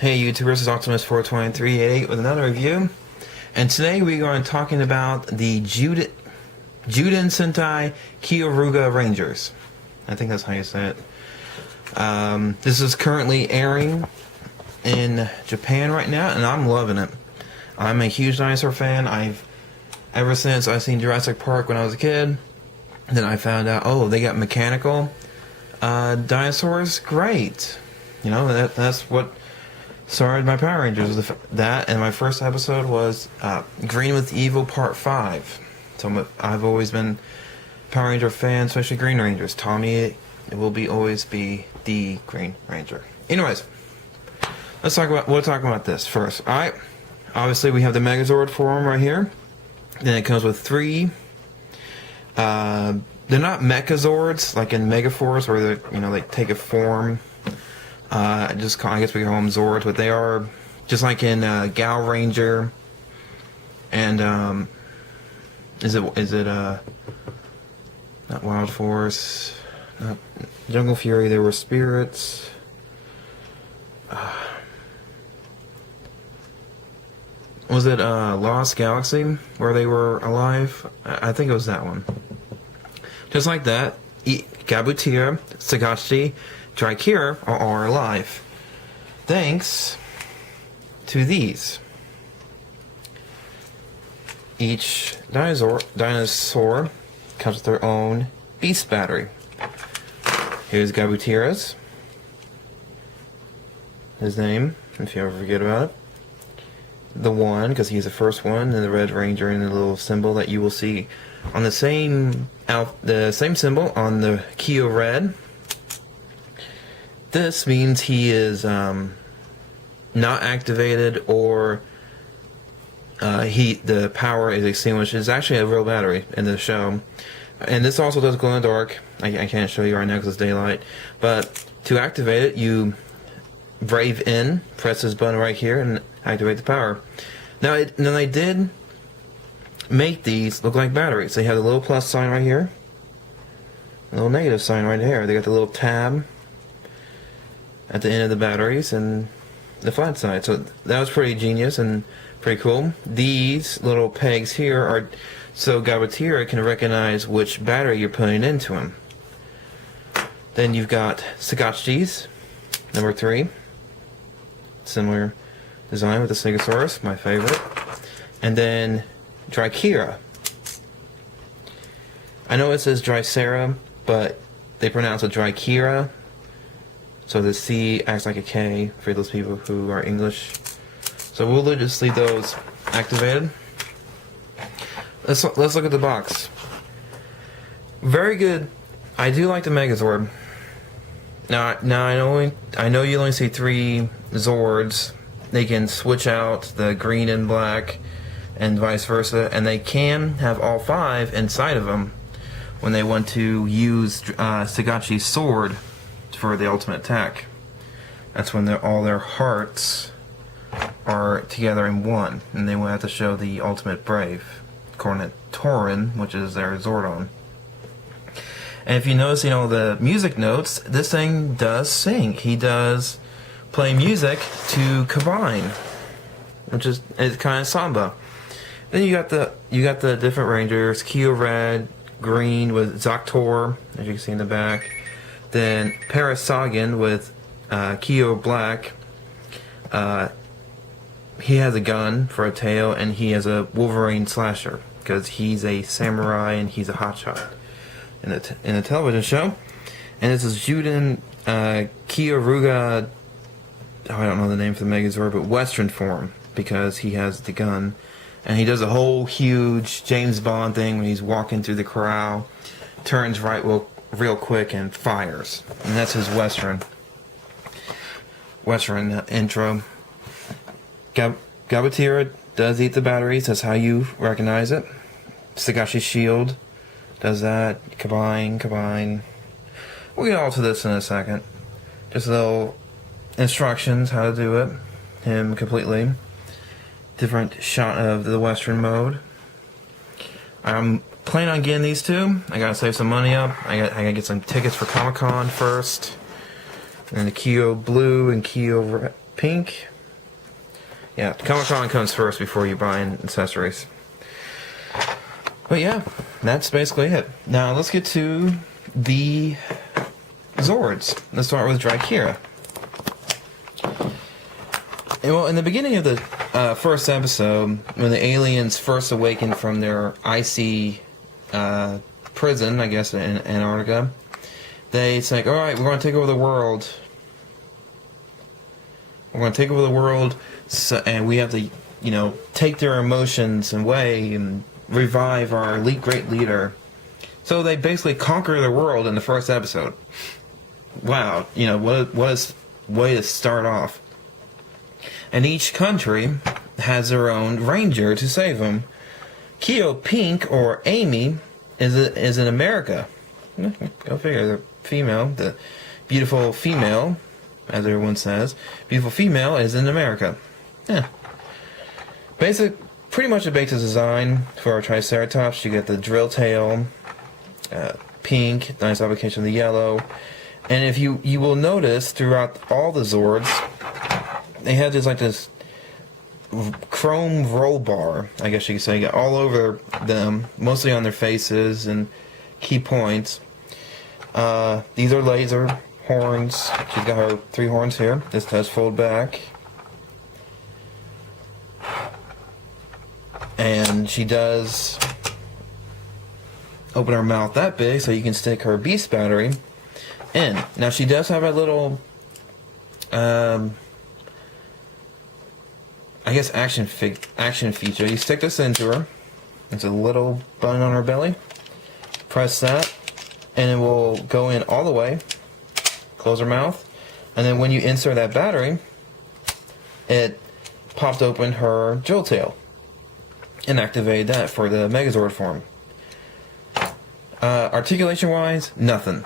Hey YouTubers, this is Optimus42388 with another review. And today we are talking about the Zyuden Sentai Kyoryuger Rangers. I think that's how you say it. This is currently airing in Japan right now, and I'm loving it. I'm a huge dinosaur fan. Ever since I seen Jurassic Park when I was a kid, then I found out, oh, they got mechanical dinosaurs. Great. You know, that's what started my Power Rangers. That, and my first episode was Green with Evil Part 5. So I've always been a Power Ranger fan, especially Green Rangers. Tommy will always be the Green Ranger. Anyways, we'll talk about this first. Alright, obviously we have the Megazord form right here. Then it comes with 3. They're not Mechazords like in Megaforce, where they take a form. I guess we call them Zords, but they are just like in Gal Ranger and is it not Wild Force, not Jungle Fury. They were spirits. Was it Lost Galaxy where they were alive? I think it was that one. Just like that, Gabutira, Sagashi, Trikira are alive, thanks to these. Each dinosaur comes with their own beast battery. Here's Gabutira's. His name, if you ever forget about it. The one, because he's the first one, and the Red Ranger, and the little symbol that you will see on the same symbol on the Kyo Red. This means he is not activated, or the power is extinguished. It's actually a real battery in the show. And this also does glow in the dark. I can't show you right now because it's daylight. But to activate it, you brave in, press this button right here, and activate the power. Now they did make these look like batteries. They have the little plus sign right here, a little negative sign right here. They got the little tab at the end of the batteries and the flat side. So that was pretty genius and pretty cool. These little pegs here are so Gabutira can recognize which battery you're putting into him. Then you've got Sagashi's, number 3. Similar design with the Stegosaurus, my favorite. And then Trikira. I know it says Drysera, but they pronounce it Trikira. So the C acts like a K for those people who are English. So we'll just leave those activated. Let's look at the box. Very good. I do like the Megazord. Now I know you only see 3 Zords. They can switch out the green and black, and vice versa, and they can have all 5 inside of them when they want to use Sagashi's sword for the ultimate attack. That's when all their hearts are together in one, and they will have to show the ultimate brave, Cornet Torin, which is their Zordon. And if you notice, the music notes, this thing does sing. He does play music to Combine, which is kind of samba. Then you got the different Rangers: Kyo Red, Green with Zoctor, as you can see in the back. Then Parasagan with Kyo Black. He has a gun for a tail, and he has a Wolverine slasher because he's a samurai and he's a hotshot in a television show. And this is Zyuden Kyoryuger. I don't know the name for the Megazord, but Western form, because he has the gun. And he does a whole huge James Bond thing when he's walking through the corral, turns right real quick and fires. And that's his Western intro. Gabutira does eat the batteries. That's how you recognize it. Sagashi's shield does that. Combine. We'll get all to this in a second. Just a little instructions how to do it. Him completely. Different shot of the Western mode. I'm planning on getting these 2. I gotta save some money up. I gotta get some tickets for Comic-Con first. And the Kyo Blue and Kyo pink. Yeah, Comic-Con comes first before you buy accessories. But yeah, that's basically it. Now let's get to the Zords. Let's start with Drykira. Well, in the beginning of the first episode, when the aliens first awakened from their icy prison, I guess, in Antarctica, they say, all right, we're going to take over the world. We're going to take over the world, and we have to, take their emotions away and revive our great leader. So they basically conquer the world in the first episode. Wow, what a way to start off. And each country has their own ranger to save them. Kyo Pink, or Amy, is in America. Go figure, the female, the beautiful female, as everyone says, beautiful female is in America. Yeah. Pretty much a basic design for our Triceratops. You get the drill tail, pink, nice application of the yellow. And if you will notice throughout all the Zords, they have this chrome roll bar, I guess you could say, all over them, mostly on their faces and key points. These are laser horns. She's got her 3 horns here. This does fold back. And she does open her mouth that big so you can stick her beast battery in. Now she does have a little, I guess action feature. You stick this into her. It's a little button on her belly. Press that, and it will go in all the way. Close her mouth, and then when you insert that battery, it popped open her drill tail and activated that for the Megazord form. Articulation-wise, nothing.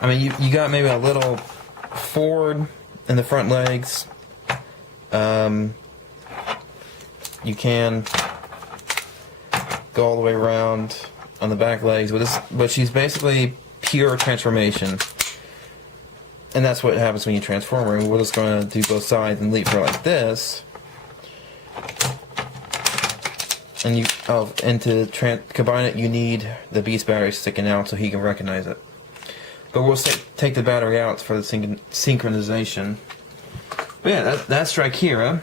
I mean, you got maybe a little forward in the front legs. You can go all the way around on the back legs, but she's basically pure transformation. And that's what happens when you transform her. And we're just going to do both sides and leap her like this. And to combine it, you need the beast battery sticking out so he can recognize it. But we'll take the battery out for the synchronization. But yeah, that's Drykira.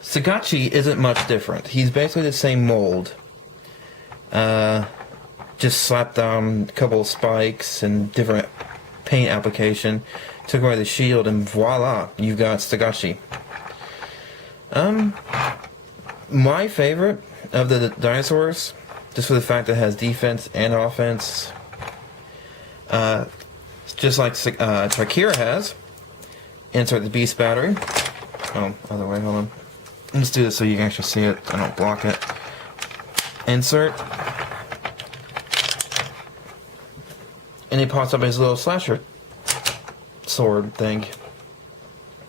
Sagachi isn't much different. He's basically the same mold. Just slapped on a couple of spikes and different paint application. Took away the shield and voila, you've got Sagachi. My favorite of the dinosaurs, just for the fact that it has defense and offense, just like Drykira has. Insert the beast battery. Oh, other way, hold on. Let's do this so you can actually see it. I don't block it. Insert. And he pops up his little slasher sword thing.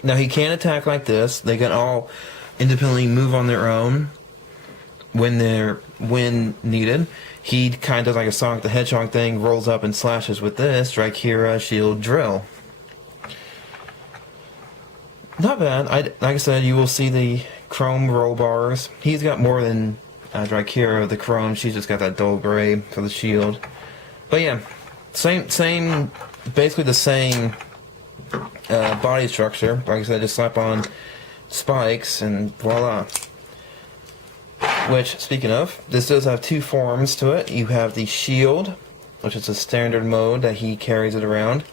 Now he can attack like this. They can all independently move on their own when needed. He kind of does like a Sonic the Hedgehog thing, rolls up and slashes with this. Drykira shield drill. Not bad. Like I said, you will see the chrome roll bars. He's got more than Drykira, the chrome. She's just got that dull gray for the shield. But yeah, same, basically the same body structure. Like I said, just slap on spikes and voila. Which, speaking of, this does have 2 forms to it. You have the shield, which is a standard mode that he carries it around.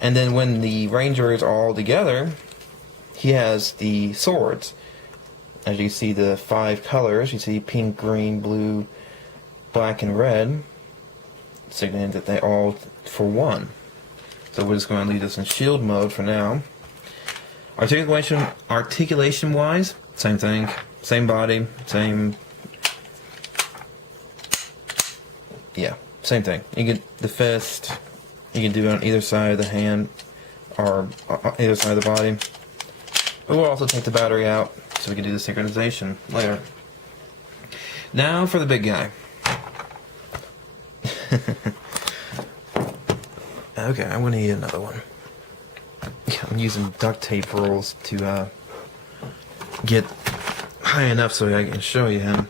And then when the Rangers are all together, he has the swords. As you see the 5 colors, you see pink, green, blue, black, and red, signaling that they all for one. So we're just going to leave this in shield mode for now. Articulation wise, same thing. Same body, same... Yeah, same thing. You get the fist, you can do it on either side of the hand, or either side of the body. But we'll also take the battery out, so we can do the synchronization later. Now for the big guy. Okay, I'm going to need another one. Yeah, I'm using duct tape rolls to get high enough so I can show you him.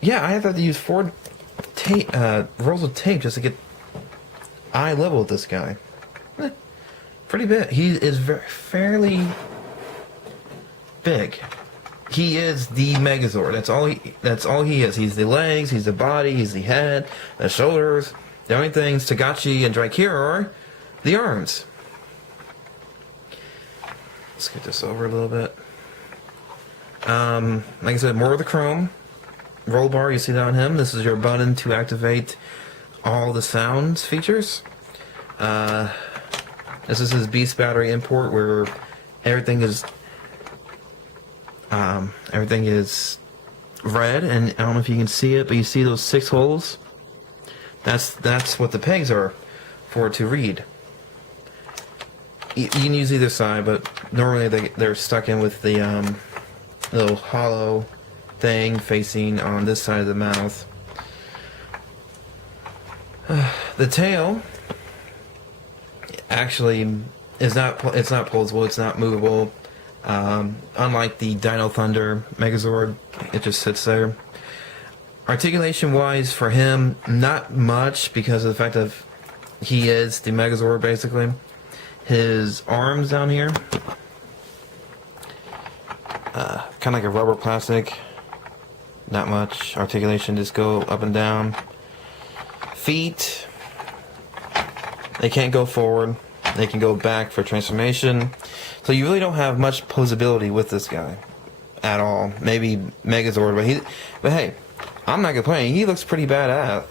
Yeah, I have to use 4 rolls of tape just to get eye level with this guy. Pretty big. He is fairly big. He is the Megazord. That's all he is. He's the legs, he's the body, he's the head, the shoulders. The only things Tagachi and Drykira are the arms. Let's get this over a little bit. Like I said, more of the chrome. Roll bar, you see that on him. This is your button to activate all the sounds features. This is his Beast battery import where everything is red, and I don't know if you can see it, but you see those 6 holes? That's what the pegs are for to read. You can use either side, but normally they're stuck in with the little hollow thing facing on this side of the mouth. The tail actually is not pulsable, it's not movable. Unlike the Dino Thunder Megazord, it just sits there. Articulation wise for him, not much because of the fact that he is the Megazord basically. His arms down here, kind of like a rubber plastic. Not much articulation, just go up and down. Feet, they can't go forward, they can go back for transformation. So you really don't have much posability with this guy at all. Maybe Megazord, but hey, I'm not complaining. He looks pretty badass.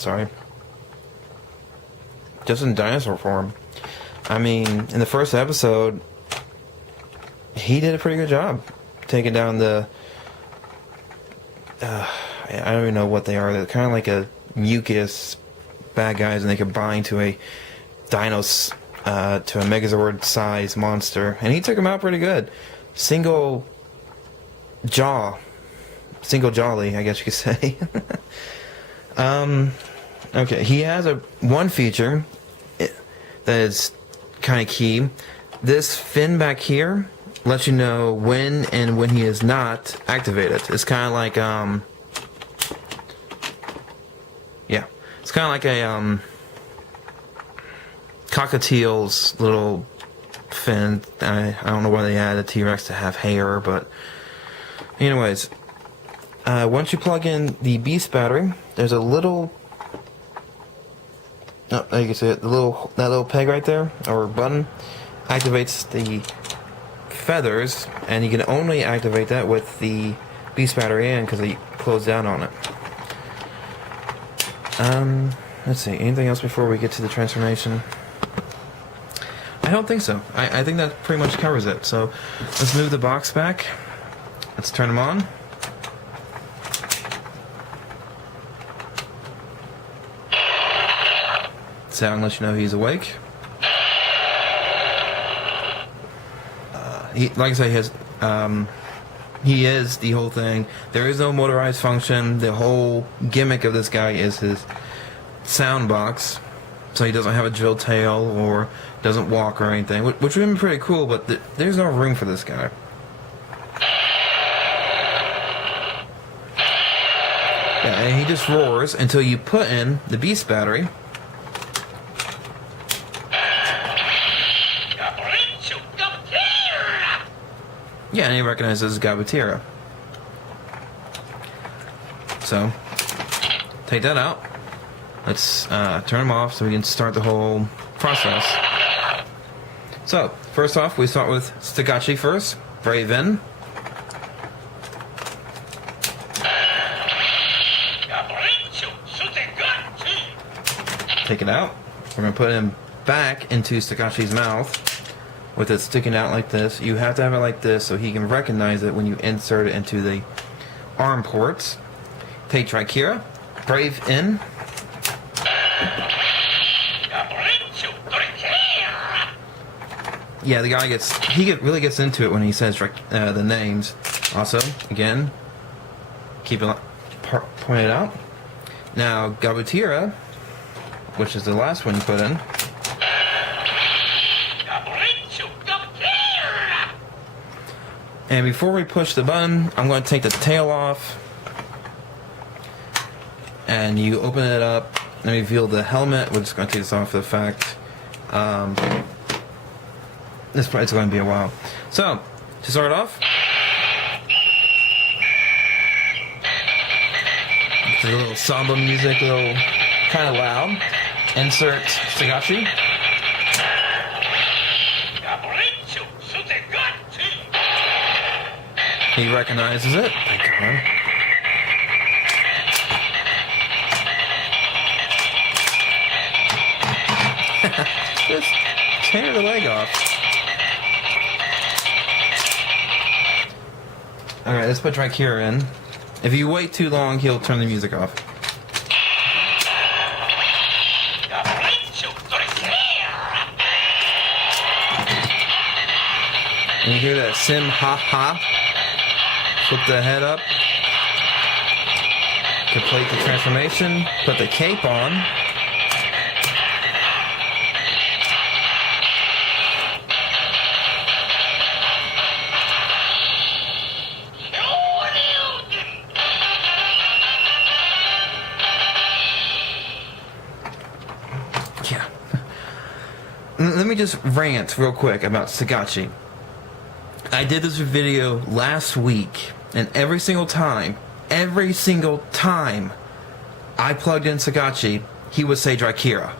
Sorry. Just in dinosaur form. I mean, in the first episode, he did a pretty good job taking down the. I don't even know what they are. They're kind of like a mucus bad guys, and they combine to a to a Megazord-sized monster, and he took him out pretty good. Single jolly, I guess you could say. Okay, he has one feature that is kind of key. This fin back here lets you know when and when he is not activated. It's kind of like it's kind of like a cockatiel's little fin. I don't know why they added a T-Rex to have hair, but anyways, once you plug in the Beast battery, there's a little. Oh, there you can see it. That little peg right there, or button, activates the feathers, and you can only activate that with the Beast battery in because they close down on it. Let's see. Anything else before we get to the transformation? I don't think so. I think that pretty much covers it. So let's move the box back. Let's turn him on. Sound lets you know he's awake. Like I say, he is the whole thing. There is no motorized function. The whole gimmick of this guy is his sound box. So he doesn't have a drill tail or doesn't walk or anything, which would be pretty cool, but there's no room for this guy. Yeah, and he just roars until you put in the Beast battery. Yeah, and he recognizes Gabatira. So, take that out. Let's turn him off so we can start the whole process. So, first off, we start with Stagachi first. Reveiw. Take it out. We're going to put him back into Stagachi's mouth with it sticking out like this. You have to have it like this so he can recognize it when you insert it into the arm ports. Take Drykira. Brave in. Yeah, the guy really gets into it when he says the names. Also, again, keep it pointed out. Now, Gabatira, which is the last one you put in. And before we push the button, I'm going to take the tail off. And you open it up and reveal the helmet. We're just going to take this off for the fact. This probably going to be a while. So, to start off, a little samba music, a little kind of loud. Insert Sagachi. He recognizes it. Thank God. Just tear the leg off. Alright, let's put Dracura in. If you wait too long, he'll turn the music off. And you hear that sim ha ha. Flip the head up. Complete the transformation. Put the cape on. Yeah. Let me just rant real quick about Sagachi. I did this video last week, and every single time I plugged in Sagachi, he would say Dracura.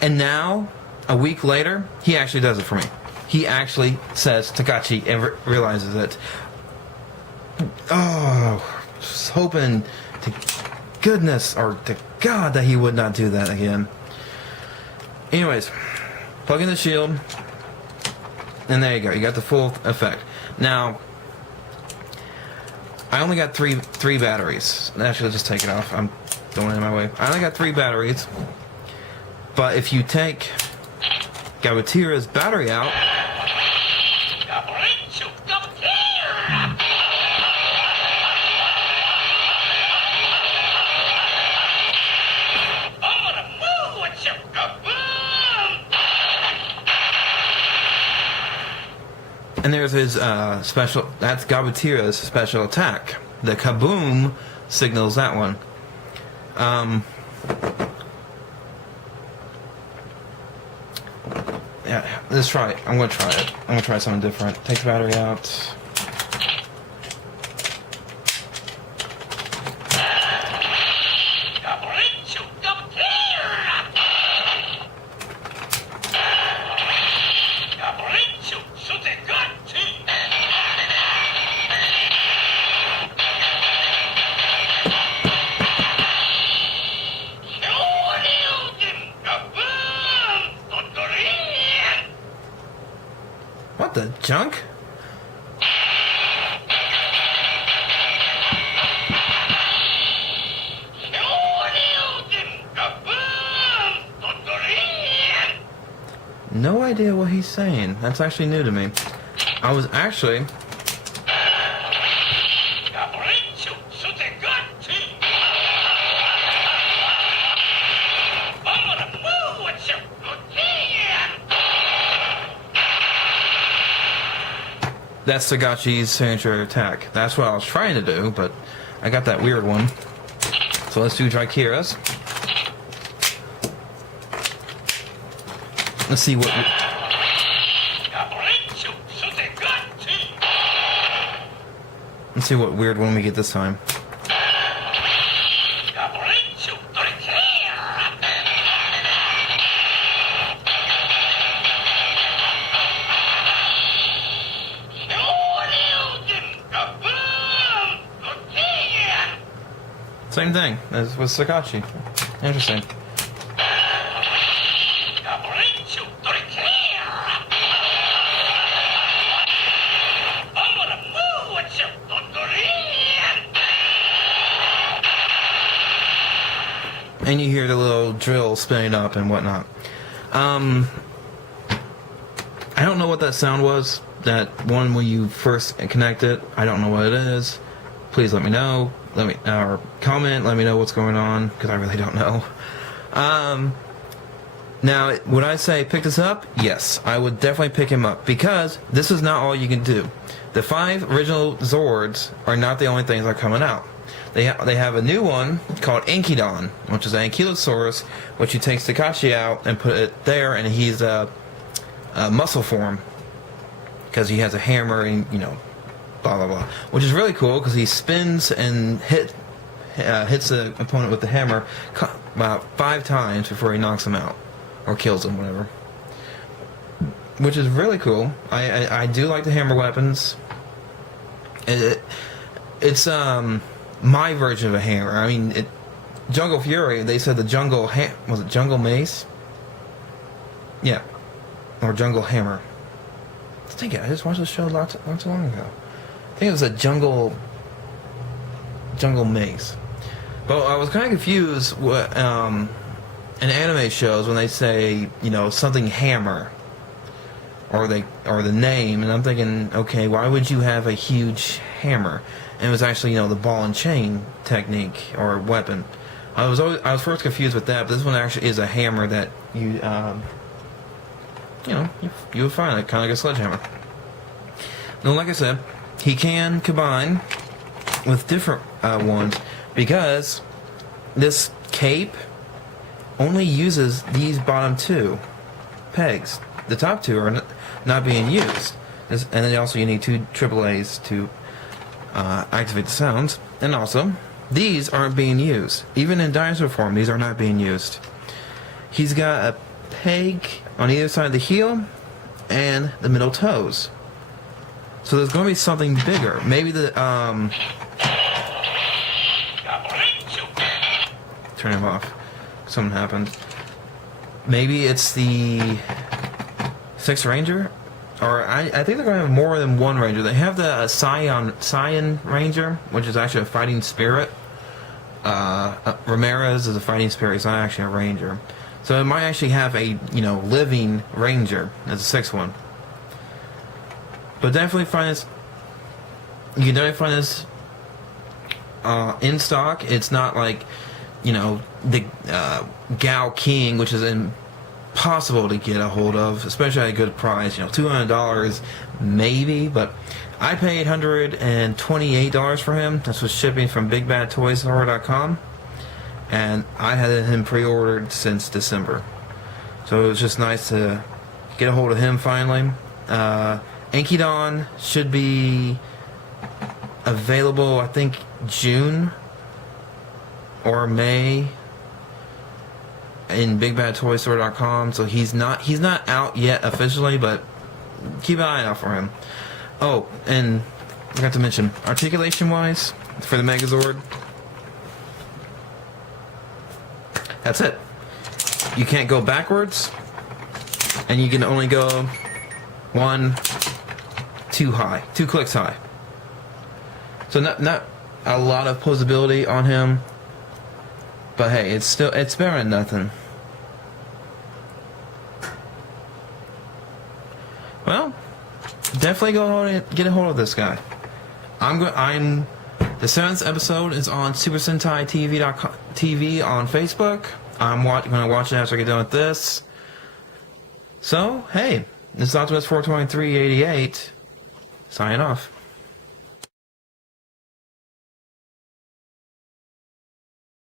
And now, a week later, he actually does it for me. He actually says Sagachi and realizes it. Oh, just hoping to goodness or to God that he would not do that again. Anyways, plug in the shield. And there you go. You got the full effect. Now, I only got three batteries. Actually, let's just take it off. I'm throwing it in my way. I only got 3 batteries. But if you take Gabutira's battery out, and there's his special, that's Gabutira's special attack. The kaboom signals that one. Yeah, let's try it. I'm going to try it. I'm going to try something different. Take the battery out. What the junk? No idea what he's saying. That's actually new to me. I was actually... That's Sagachi's signature attack. That's what I was trying to do, but I got that weird one. So let's do Dracura's. Let's see what... Let's see what weird one we get this time. Same thing as with Sagachi. Interesting. And you hear the little drill spinning up and whatnot. I don't know what that sound was. That one when you first connect it. I don't know what it is. Please let me know. Or comment. Let me know what's going on because I really don't know. Now, would I say pick this up? Yes, I would definitely pick him up, because this is not all you can do. The 5 original Zords are not the only things that are coming out. They have a new one called Ankydon, which is an Ankylosaurus, which he takes Takashi out and put it there, and he's a muscle form, because he has a hammer and, you know, blah blah blah, which is really cool because he spins and hits the opponent with the hammer about 5 times before he knocks him out or kills him, whatever. Which is really cool. I do like the hammer weapons. It's my version of a hammer. I mean, Jungle Fury. They said the jungle was it Jungle Mace? Yeah, or Jungle Hammer. I think I just watched the show not too long ago. I think it was a Jungle Mace. But I was kind of confused what in anime shows when they say, you know, something hammer or the name, and I'm thinking, okay, why would you have a huge hammer? And it was actually, you know, the ball and chain technique or weapon. I was first confused with that, but this one actually is a hammer that you know, you would find it kind of like a sledgehammer. Now, like I said, he can combine with different ones, because this cape only uses these bottom 2 pegs. The top 2 are not being used. And then also you need 2 AAAs to activate the sounds. And also, these aren't being used. Even in dinosaur form, these are not being used. He's got a peg on either side of the heel and the middle toes. So there's going to be something bigger. Maybe the turn him off. Something happened. Maybe it's the 6th Ranger, or I think they're going to have more than one Ranger. They have the Scion Ranger, which is actually a fighting spirit. Ramirez is a fighting spirit. He's not actually a Ranger. So it might actually have a, you know, living Ranger as the 6th one. But definitely find this. You can definitely find this in stock. It's not like, you know, the Gao King, which is impossible to get a hold of, especially at a good price. You know, $200 maybe, but I paid $128 for him. This was shipping from BigBadToysStore.com, and I had him pre-ordered since December. So it was just nice to get a hold of him finally. Ankydon should be available, I think, June or May in BigBadToysStore.com. So he's not out yet officially, but keep an eye out for him. Oh, and I forgot to mention, articulation-wise, for the Megazord, that's it. You can't go backwards, and you can only go 2 clicks high. So not a lot of posability on him, but hey, it's better than nothing. Well, definitely get a hold of this guy. The 7th episode is on Super Sentai TV on Facebook. I'm going to watch it after I get done with this. So, hey, this is Optimus 42388 signing off.